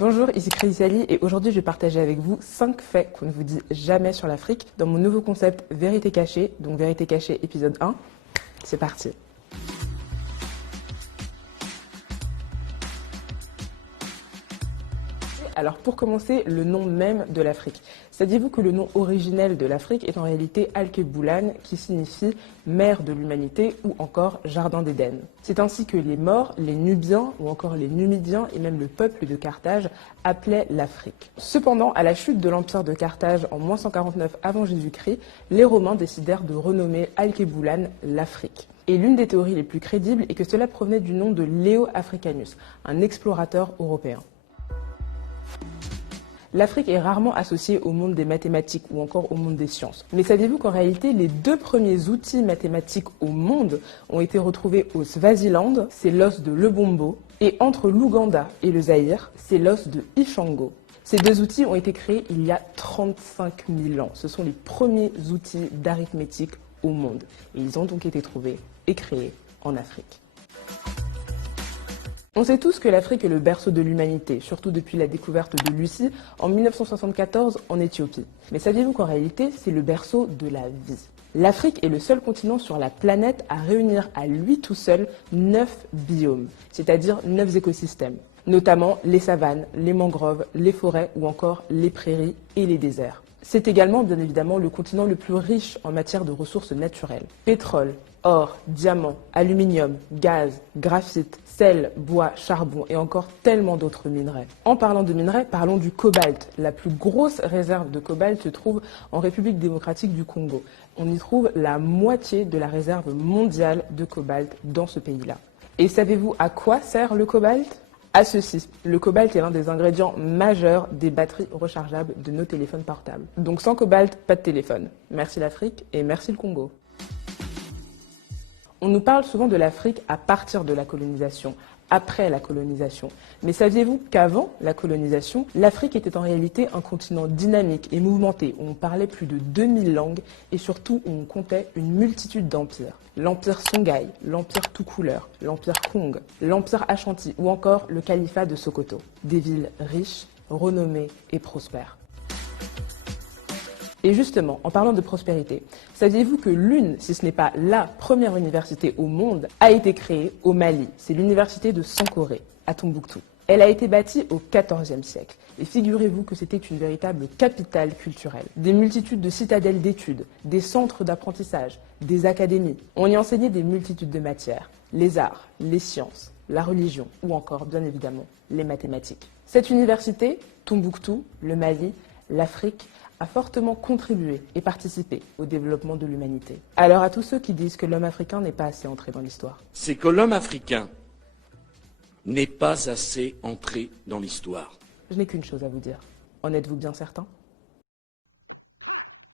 Bonjour, ici Chrysalie et aujourd'hui je vais partager avec vous 5 faits qu'on ne vous dit jamais sur l'Afrique dans mon nouveau concept Vérité cachée, donc Vérité cachée épisode 1. C'est parti. Alors pour commencer, le nom même de l'Afrique. Saviez-vous que le nom originel de l'Afrique est en réalité Alkebulan, qui signifie mère de l'humanité ou encore jardin d'Éden. C'est ainsi que les Maures, les Nubiens ou encore les Numidiens et même le peuple de Carthage appelaient l'Afrique. Cependant, à la chute de l'empire de Carthage en moins 149 avant Jésus-Christ, les Romains décidèrent de renommer Alkebulan l'Afrique. Et l'une des théories les plus crédibles est que cela provenait du nom de Leo Africanus, un explorateur européen. L'Afrique est rarement associée au monde des mathématiques ou encore au monde des sciences. Mais saviez-vous qu'en réalité, les 2 premiers outils mathématiques au monde ont été retrouvés au Swaziland, c'est l'os de Lebombo, et entre l'Ouganda et le Zaïre, c'est l'os de Ishango. Ces 2 outils ont été créés il y a 35 000 ans. Ce sont les premiers outils d'arithmétique au monde. Et ils ont donc été trouvés et créés en Afrique. On sait tous que l'Afrique est le berceau de l'humanité, surtout depuis la découverte de Lucie en 1974 en Éthiopie. Mais saviez-vous qu'en réalité, c'est le berceau de la vie? L'Afrique est le seul continent sur la planète à réunir à lui tout seul 9 biomes, c'est-à-dire 9 écosystèmes, notamment les savanes, les mangroves, les forêts ou encore les prairies et les déserts. C'est également, bien évidemment, le continent le plus riche en matière de ressources naturelles. Pétrole, or, diamant, aluminium, gaz, graphite, sel, bois, charbon et encore tellement d'autres minerais. En parlant de minerais, parlons du cobalt. La plus grosse réserve de cobalt se trouve en République démocratique du Congo. On y trouve la moitié de la réserve mondiale de cobalt dans ce pays-là. Et savez-vous à quoi sert le cobalt ? À ceci, le cobalt est l'un des ingrédients majeurs des batteries rechargeables de nos téléphones portables. Donc sans cobalt, pas de téléphone. Merci l'Afrique et merci le Congo. On nous parle souvent de l'Afrique à partir de la colonisation, après la colonisation. Mais saviez-vous qu'avant la colonisation, l'Afrique était en réalité un continent dynamique et mouvementé, où on parlait plus de 2000 langues et surtout où on comptait une multitude d'empires. L'empire Songhai, l'empire Toucouleur, l'empire Kong, l'empire Ashanti ou encore le califat de Sokoto. Des villes riches, renommées et prospères. Et justement, en parlant de prospérité, saviez-vous que l'une, si ce n'est pas la première université au monde, a été créée au Mali? C'est l'université de Sankoré, à Tombouctou. Elle a été bâtie au XIVe siècle. Et figurez-vous que c'était une véritable capitale culturelle. Des multitudes de citadelles d'études, des centres d'apprentissage, des académies. On y enseignait des multitudes de matières, les arts, les sciences, la religion ou encore, bien évidemment, les mathématiques. Cette université, Tombouctou, le Mali, l'Afrique, a fortement contribué et participé au développement de l'humanité. Alors à tous ceux qui disent que l'homme africain n'est pas assez entré dans l'histoire. C'est que l'homme africain n'est pas assez entré dans l'histoire. Je n'ai qu'une chose à vous dire. En êtes-vous bien certain ?